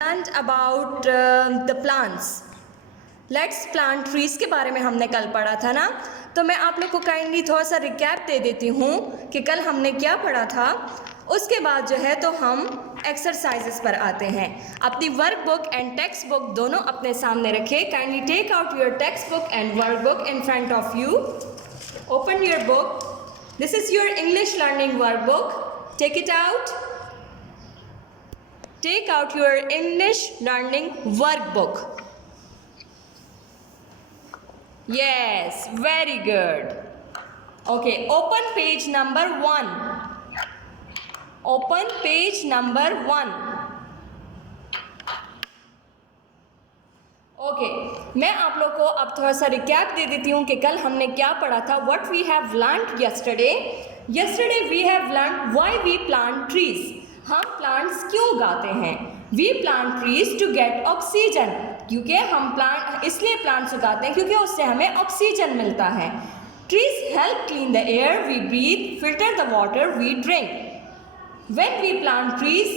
And about the plants. Let's plant trees के बारे में हमने कल पढ़ा था ना, तो मैं आप लोग को काइंडली थोड़ा सा रिकैप दे देती हूँ कि कल हमने क्या पढ़ा था। उसके बाद जो है तो हम एक्सरसाइजेस पर आते हैं। अपनी work book and text book दोनों अपने सामने रखें। Kindly take out your text book and work book in front of you. Open your book. This is your English learning work book. Take it out. Take out your English learning workbook. Yes, very good. Okay, open page number 1. Open page number 1. Okay, मैं आप लोग को अब थोड़ा सा recap दे देती हूँ कि कल हमने क्या पढ़ा था. What we have learned yesterday. Yesterday we have learned why we plant trees. हम प्लांट्स क्यों उगाते हैं? We plant trees to get oxygen, क्योंकि हम प्लांट इसलिए प्लांट्स उगाते हैं क्योंकि उससे हमें ऑक्सीजन मिलता है। Trees help clean the air we breathe, filter the water we drink. When we plant trees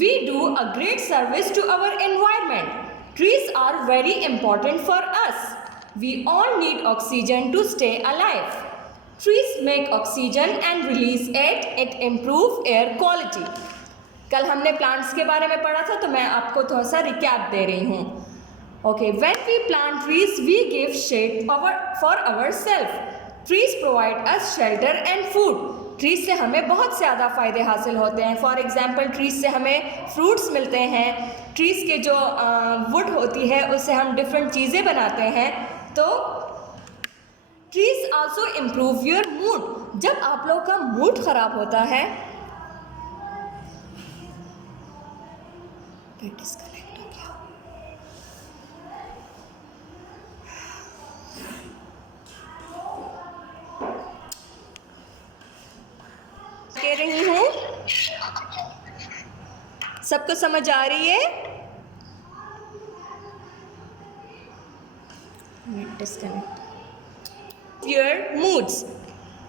we do a great service to our environment. Trees are very important for us. We all need oxygen to stay alive. Trees make oxygen and release it. It improve air quality. कल हमने plants के बारे में पढ़ा था, तो मैं आपको थोड़ा सा रिकैप दे रही हूँ। Okay, when we plant trees, we give shade for ourselves. Trees provide us shelter and food. Trees से हमें बहुत ज़्यादा फ़ायदे हासिल होते हैं। फॉर एग्ज़ाम्पल ट्रीज से हमें फ्रूट्स मिलते हैं। ट्रीज के जो वुड होती है उससे हम डिफरेंट चीज़ें बनाते हैं। तो trees also improve your mood. जब आप लोग का मूड खराब होता है, डिस्कनेक्ट हो गया। कह रही हूँ, सबको समझ आ रही है? Disconnect your moods.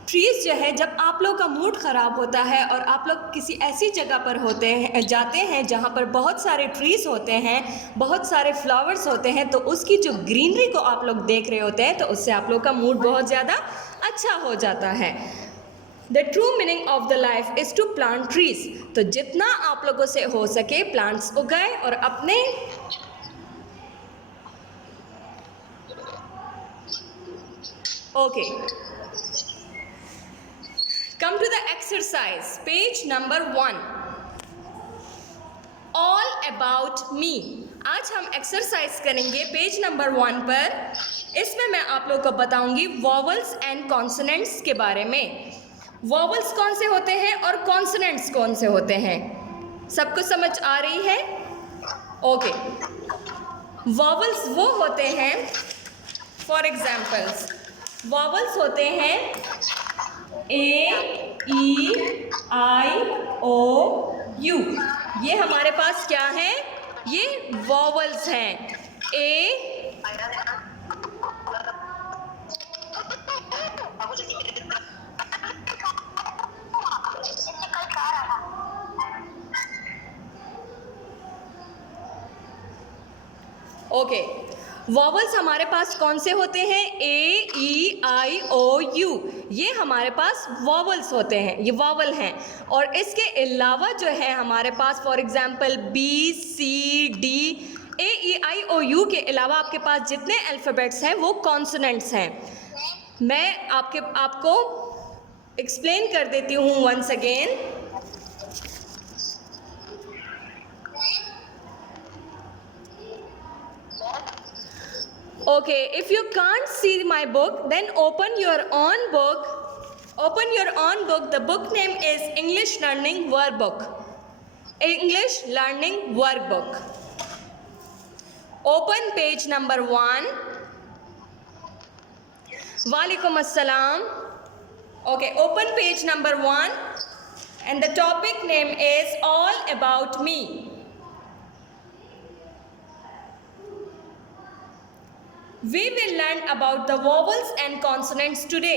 ट्रीज जो है, जब आप लोग का मूड ख़राब होता है और आप लोग किसी ऐसी जगह पर जाते हैं जहाँ पर बहुत सारे ट्रीज होते हैं, बहुत सारे फ्लावर्स होते हैं, तो उसकी जो ग्रीनरी को आप लोग देख रहे होते हैं, तो उससे आप लोग का मूड बहुत ज़्यादा अच्छा हो जाता है। The true meaning of the life is to plant trees. तो जितना आप लोगों से हो सके प्लांट्स उगाएं और अपने Okay. Come to the exercise. Page number 1. All about me. आज हम एक्सरसाइज करेंगे पेज नंबर 1 पर। इसमें मैं आप लोग को बताऊंगी वॉवल्स एंड कॉन्सोनेंट्स के बारे में। वॉवल्स कौन से होते हैं और कॉन्सोनेंट्स कौन से होते हैं? सबको समझ आ रही है? ओके। वॉवल्स वो होते हैं, फॉर एग्जाम्पल्स वॉवल्स होते हैं A, E, I, O, you. ये हमारे पास क्या है? ये वॉवल्स हैं। ए, ओके। वॉवल्स हमारे पास कौन से होते हैं? A, E, I, O, you. ये हमारे पास वॉवल्स होते हैं, ये वॉवल हैं। और इसके अलावा जो है हमारे पास for example B, C, D, A, E, I, O, U के अलावा आपके पास जितने अल्फ़ाबेट्स हैं वो कॉन्सोनेंट्स हैं। मैं आपको एक्सप्लेन कर देती हूँ once again. Okay, if you can't see my book, then open your own book. Open your own book. The book name is English Learning Workbook. English Learning Workbook. Open page number 1. Walaikum Assalam. Okay, open page number 1. And the topic name is All About Me. We will learn about the vowels and consonants today.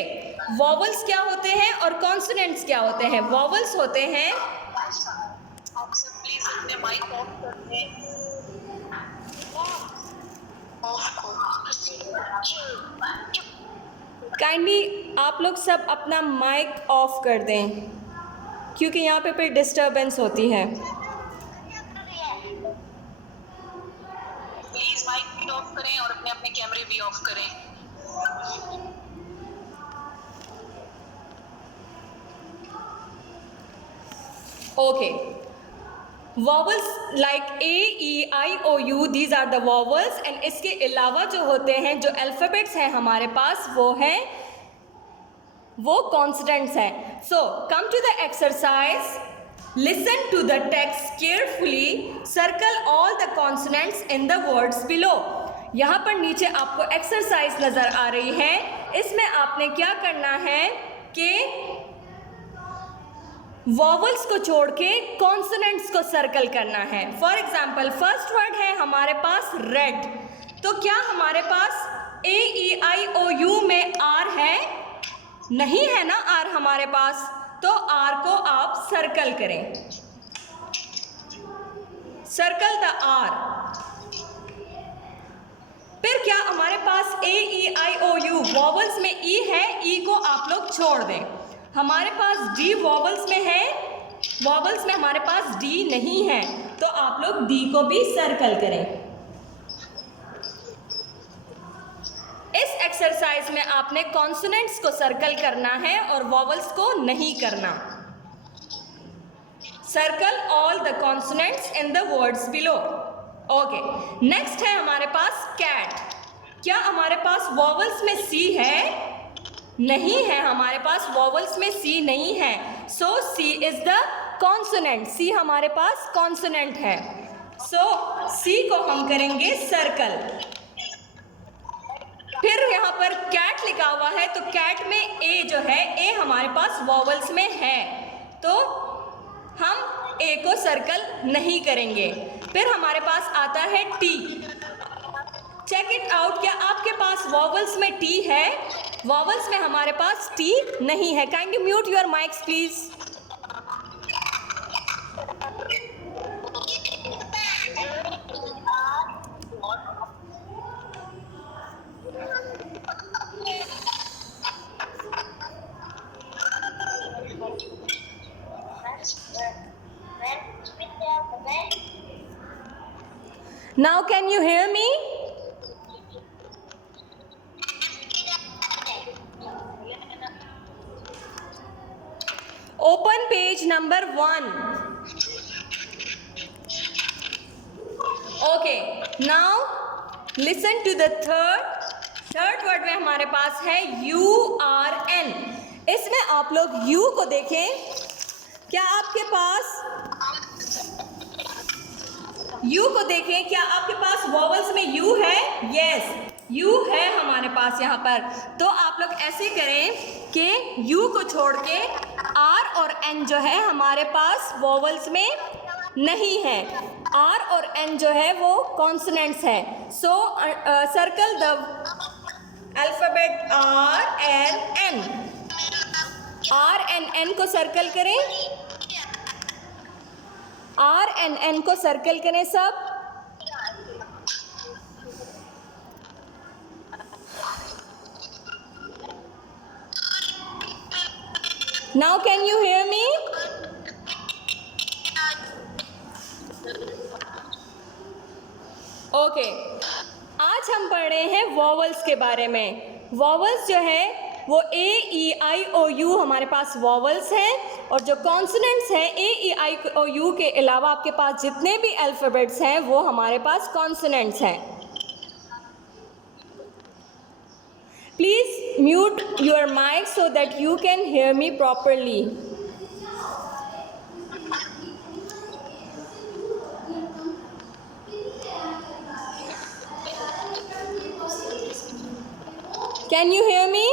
Vowels क्या होते हैं और consonants क्या होते हैं? Vowels होते हैं mic off कर दें। काइंडली आप लोग सब अपना माइक ऑफ कर दें क्योंकि यहाँ पे फिर डिस्टरबेंस होती है। प्लीज माइक भी ऑफ करें और अपने अपने कैमरे भी ऑफ करें। Okay, vowels like A E I O U, these are the vowels. And इसके अलावा जो होते हैं, जो अल्फ़ाबेट्स हैं हमारे पास, वो कॉन्सोनेंट्स हैं। So come to the exercise, listen to the text carefully, circle all the consonants in the words below. यहाँ पर नीचे आपको एक्सरसाइज नज़र आ रही है। इसमें आपने क्या करना है कि वॉवल्स को छोड़ के कॉन्सोनेंट्स को सर्कल करना है। फॉर एग्जाम्पल, फर्स्ट वर्ड है हमारे पास रेड, तो क्या हमारे पास ए ई आई ओ यू में आर है? नहीं है ना आर हमारे पास, तो आर को आप सर्कल करें, सर्कल द आर। फिर क्या हमारे पास ए E I O you vowels में ई है, ई को आप लोग छोड़ दें। हमारे पास डी वॉवल्स में है, वॉवल्स में हमारे पास डी नहीं है, तो आप लोग डी को भी सर्कल करें। इस एक्सरसाइज में आपने कॉन्सोनेंट्स को सर्कल करना है और वॉवल्स को नहीं करना। Circle all the consonants in the words below. Okay, next है हमारे पास कैट। क्या हमारे पास वॉवल्स में सी है? नहीं है, हमारे पास वॉवल्स में सी नहीं है, सो सी इज द कॉन्सोनेंट। सी हमारे पास कॉन्सोनेंट है, सो सी को हम करेंगे सर्कल। फिर यहाँ पर कैट लिखा हुआ है, तो कैट में ए जो है, ए हमारे पास वॉवल्स में है, तो हम ए को सर्कल नहीं करेंगे। फिर हमारे पास आता है टी। चेक इट आउट, क्या आपके पास वॉवल्स में टी है? वॉवल्स में हमारे पास टी नहीं है। Kindly mute your mics please. Now can you hear me? Open page number 1. Okay, now listen to the third word में हमारे पास है URN। इसमें आप लोग U को देखें, क्या आपके पास U को देखें, क्या आपके पास वॉवल्स में U है? यस, U है हमारे पास यहाँ पर। तो आप लोग ऐसे करें कि U को छोड़ के R और N जो है हमारे पास वॉवल्स में नहीं है, R और N जो है वो कॉन्सोनेंट्स है। सो circle the alphabet R and N। R and N को सर्कल करें, R and N को सर्कल करें सब। Now can you hear me? Okay, आज हम पढ़ रहे हैं वॉवल्स के बारे में। वॉवल्स जो है वो ए ई आई ओ यू हमारे पास वॉवल्स हैं, और जो कॉन्सोनेंट्स हैं A E I O U के अलावा आपके पास जितने भी अल्फ़ाबेट्स हैं वो हमारे पास कॉन्सोनेंट्स हैं। Please mute your mic so that you can hear me properly. Can you hear me?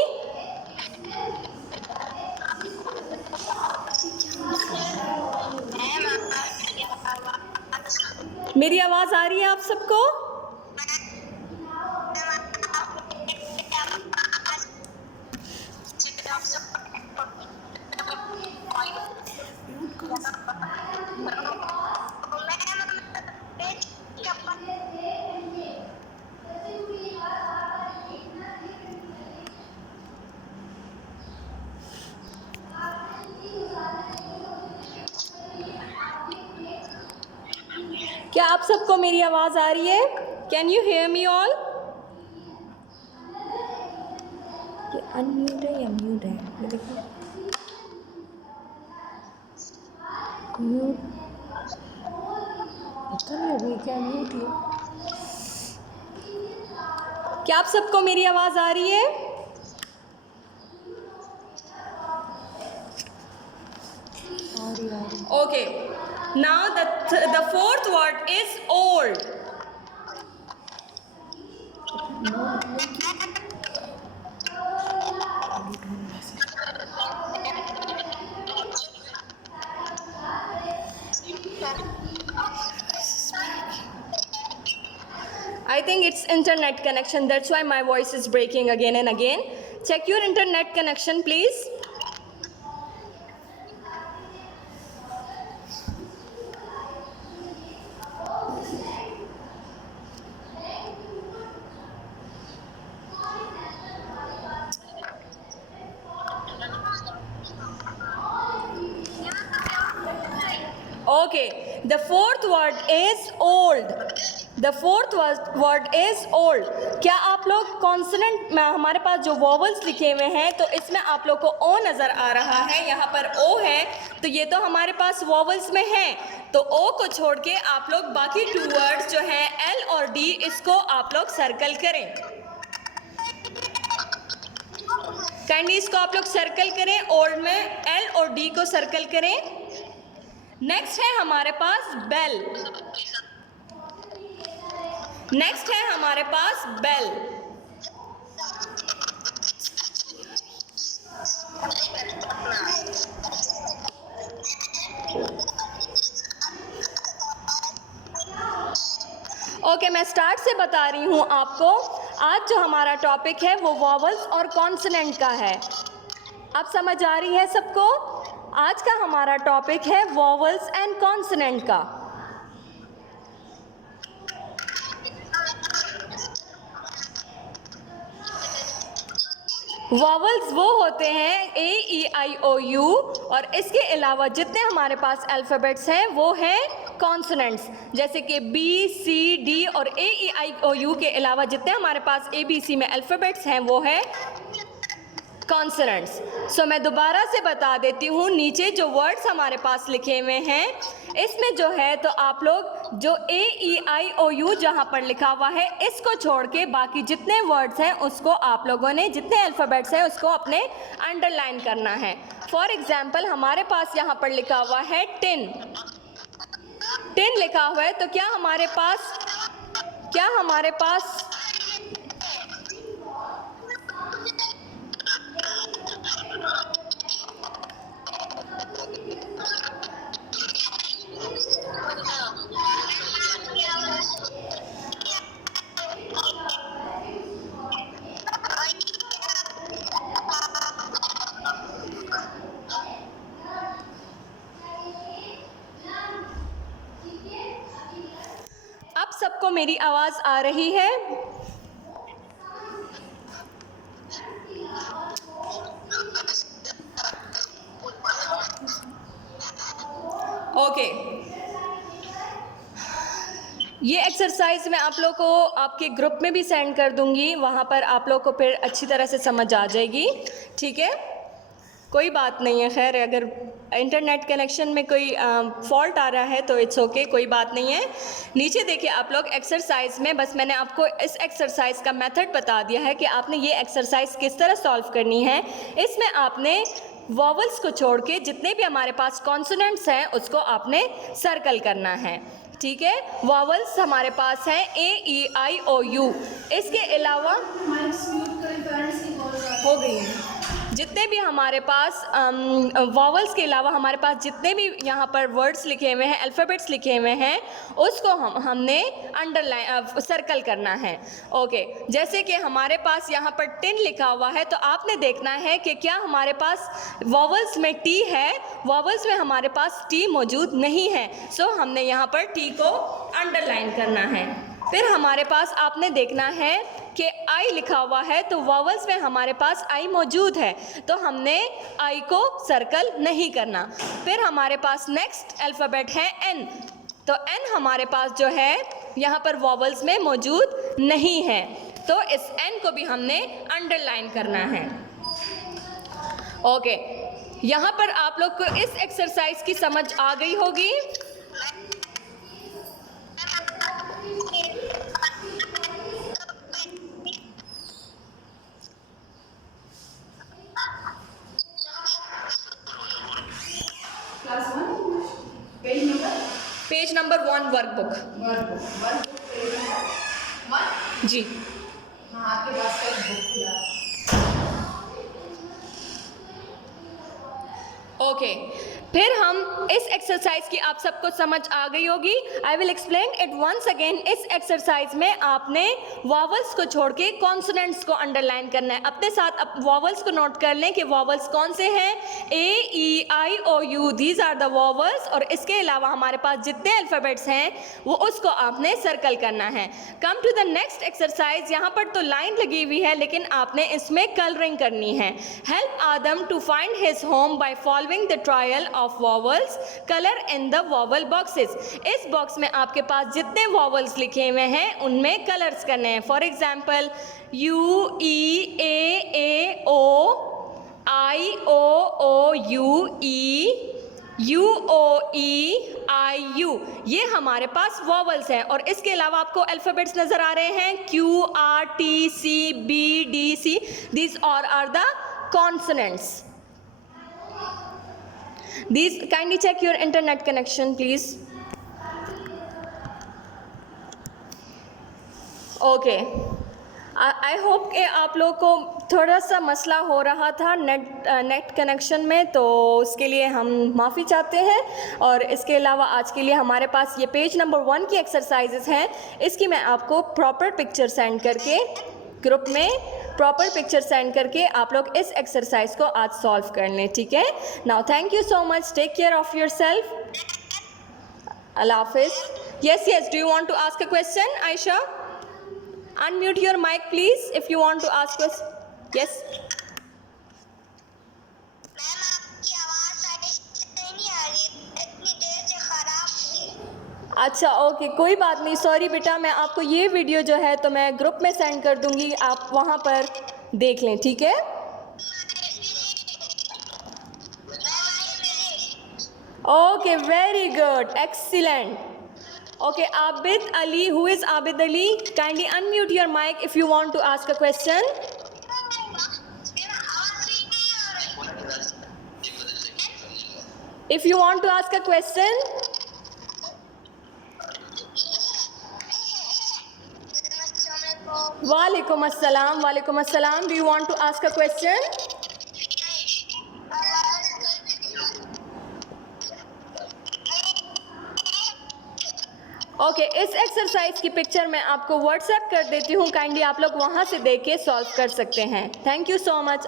मेरी आवाज़ आ रही है आप सबको? क्या आप सबको मेरी आवाज़ आ रही है? Can you hear me all? ये अनम्यूट है या म्यूट है? ये देखो, म्यूट पता नहीं अभी क्या म्यूट है। क्या आप सबको मेरी आवाज़ आ रही है? Okay, now the fourth word is old. I think it's internet connection, that's why my voice is breaking again and again. Check your internet connection, please. Okay, the fourth word is old. The fourth word is old. क्या आप लोग consonant में हमारे पास जो vowels लिखे हुए हैं तो इसमें आप लोग को ओ नज़र आ रहा है, यहाँ पर ओ है, तो ये तो हमारे पास वॉवल्स में है, तो ओ को छोड़ के आप लोग बाकी टू वर्ड्स जो हैं एल और डी, इसको आप लोग सर्कल करें. काइंडली इसको आप लोग सर्कल करें, ओल्ड में एल और डी को सर्कल करें. नेक्स्ट है हमारे पास बेल. नेक्स्ट है हमारे पास बेल. ओके, मैं स्टार्ट से बता रही हूँ आपको. आज जो हमारा टॉपिक है वो वॉवल्स और कॉन्सोनेंट का है. अब समझ आ रही है सबको? आज का हमारा टॉपिक है वॉवल्स एंड कॉन्सोनेंट का. वॉवल्स वो होते हैं A E I O you, और इसके अलावा जितने हमारे पास अल्फ़ाबेट्स हैं वो हैं कॉन्सोनेंट्स, जैसे कि बी सी डी, और ए ई आई ओ यू के अलावा जितने हमारे पास ए बी सी में अल्फ़ाबेट्स हैं वो है कॉन्सोनेंट्स. सो मैं दोबारा से बता देती हूँ, नीचे जो वर्ड्स हमारे पास लिखे हुए हैं इसमें जो है तो आप लोग जो ए ई आई ओ यू जहाँ पर लिखा हुआ है इसको छोड़ के बाकी जितने वर्ड्स हैं उसको आप लोगों ने, जितने अल्फ़ाबेट्स हैं उसको अपने अंडरलाइन करना है. फॉर एग्जाम्पल हमारे पास यहाँ पर लिखा हुआ है टिन. टिन लिखा हुआ है, तो क्या हमारे पास अब सबको मेरी आवाज़ आ रही है? ओके, ये एक्सरसाइज मैं आप लोग को आपके ग्रुप में भी सेंड कर दूंगी, वहाँ पर आप लोग को फिर अच्छी तरह से समझ आ जाएगी. ठीक है, कोई बात नहीं है. खैर, अगर इंटरनेट कनेक्शन में कोई फॉल्ट आ रहा है तो इट्स ओके, कोई बात नहीं है. नीचे देखिए आप लोग एक्सरसाइज में, बस मैंने आपको इस एक्सरसाइज का मेथड बता दिया है कि आपने ये एक्सरसाइज किस तरह सॉल्व करनी है. इसमें आपने वॉवल्स को छोड़ के जितने भी हमारे पास कॉन्सोनेंट्स हैं उसको आपने सर्कल करना है. ठीक है, वॉवल्स हमारे पास हैं A E I O you. इसके अलावा हो गई है, जितने भी हमारे पास वॉवल्स के अलावा हमारे पास जितने भी यहाँ पर वर्ड्स लिखे हुए हैं, अल्फ़ाबेट्स लिखे हुए हैं, उसको हमने अंडरलाइन सर्कल करना है. ओके, जैसे कि हमारे पास यहाँ पर टिन लिखा हुआ है, तो आपने देखना है कि क्या हमारे पास वॉवल्स में टी है. वॉवल्स में हमारे पास टी मौजूद नहीं है, सो हमने यहाँ पर टी को अंडरलाइन करना है. फिर हमारे पास आपने देखना है कि आई लिखा हुआ है, तो वॉवल्स में हमारे पास आई मौजूद है, तो हमने आई को सर्कल नहीं करना. फिर हमारे पास नेक्स्ट अल्फ़ाबेट है एन, तो n हमारे पास जो है यहाँ पर वॉवल्स में मौजूद नहीं है, तो इस n को भी हमने अंडरलाइन करना है। ओके, यहाँ पर आप लोग को इस एक्सरसाइज की समझ आ गई होगी। पेज नंबर 1 वर्कबुक जी। हाँ, आपके पास का बुक खुला। ओके, फिर हम इस एक्सरसाइज की आप सबको समझ आ गई होगी। I will explain it once again. इस एक्सरसाइज में आपने वॉवल्स को छोड़ के कॉन्सोनेंट्स को अंडरलाइन करना है। अपने साथ अब वॉवल्स को नोट कर लें कि वॉवल्स कौन से हैं। A, E, I, O, U, these are the vowels. और इसके अलावा हमारे पास जितने अल्फ़ाबेट्स हैं वो उसको आपने सर्कल करना है। Come to the next exercise. यहाँ पर तो लाइन लगी हुई है लेकिन आपने इसमें कलरिंग करनी है। Help Adam to find his home by following the trial of vowels, colour in the vowel boxes. इस बॉक्स में आपके पास जितने वॉवल्स लिखे हुए हैं उनमें कलर्स करने हैं। For example U, E, A, O, I, O, U, E, U, O, E, I, U, ये हमारे पास वॉवल्स हैं। और इसके अलावा आपको अल्फ़ाबेट्स नज़र आ रहे हैं Q, R, T, C, B, D, C. These are the consonants. These, kindly check your internet connection please. Okay, I hope कि आप लोग को थोड़ा सा मसला हो रहा था नेट कनेक्शन में, तो उसके लिए हम माफ़ी चाहते हैं। और इसके अलावा आज के लिए हमारे पास ये पेज नंबर 1 की एक्सरसाइजेस हैं। इसकी मैं आपको प्रॉपर पिक्चर सेंड करके ग्रुप में प्रॉपर पिक्चर सेंड करके आप लोग इस एक्सरसाइज को आज सॉल्व कर लें, ठीक है। Now thank you so much, take care of your self, अल्लाह हाफिज। Yes, do you want to ask a question Ayesha? Unmute your mic please if you want to ask question. Yes ma'am, आपकी आवाज़ सही नहीं आ रही, इतनी देर से खराब थी। अच्छा, ओके, कोई बात नहीं, सॉरी बेटा। मैं आपको ये वीडियो जो है तो मैं ग्रुप में सेंड कर दूंगी, आप वहाँ पर देख लें, ठीक है। Okay, very good, excellent. Okay, Abid Ali, who is Abid Ali? Kindly unmute your mic if you want to ask a question. If you want to ask a question, Walaikum assalam, Walaikum assalam. Do you want to ask a question? Okay, इस exercise की picture मैं आपको WhatsApp कर देती हूँ, kindly आप लोग वहाँ से देख के सॉल्व कर सकते हैं। Thank you so much.